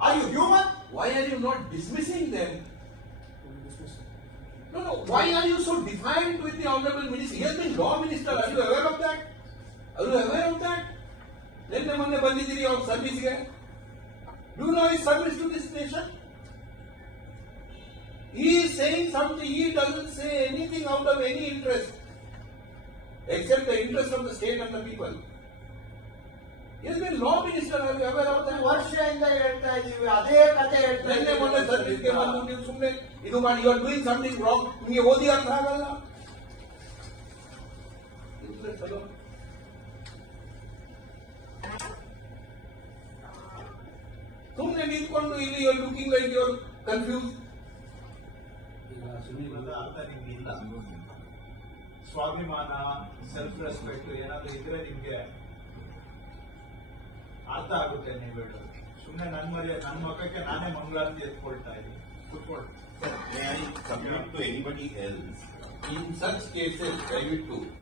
Are you human? Why are you not dismissing them? No, no. Why are you so defiant with the honorable minister? He has been law minister. Are you aware of that? Are you aware of that? ನಿನ್ನೆ ಮೊನ್ನೆ ಬಂದಿದ್ದೀರಿ ಅವ್ರ ಸರ್ವಿಸ್ಗೆ do no is service to this nation He is saying something, he doesn't say anything out of any interest, except the interest of the state and the people. He has been law minister, are ಅದೇ ಕತೆ ಹೇಳ್ತಾ ನಿನ್ನೆ ಮೊನ್ನೆ ಸರ್ವಿಸ್ಗೆ ಬಂದು ಇದ್ದೀವಿ. ನೀವು ಸುಮ್ಮನೆ ಇದು ಮಾಡಿ you are doing something wrong ನಿಮಗೆ ಓದಿ ಅರ್ಥ ಆಗಲ್ಲ Useless fellow. ಸುಮ್ಮನೆ ನಿಂತ್ಕೊಂಡು ಇಲ್ಲಿ you looking like you confuse ಸುಮ್ಮನೆ ಅರ್ಥ ನಿಮ್ಗೆ ಇಲ್ಲ ಸ್ವಾಭಿಮಾನ ಸೆಲ್ಫ್ ರೆಸ್ಪೆಕ್ಟ್ ಏನಾದ್ರು ಇದ್ರೆ ನಿಮ್ಗೆ ಅರ್ಥ ಆಗುತ್ತೆ ನೀವು ಹೇಳೋದು ಸುಮ್ಮನೆ ನನ್ನ ಮರ್ಯ ನನ್ನ ಮಕ್ಕಳಿಗೆ ನಾನೇ ಮಂಗಳಾರತಿ ಎತ್ಕೊಳ್ತಾ ಇದ್ದೀನಿ. ಕುತ್ಕೊಳ್ಳಿ to anybody else in such cases ದಯವಿಟ್ಟು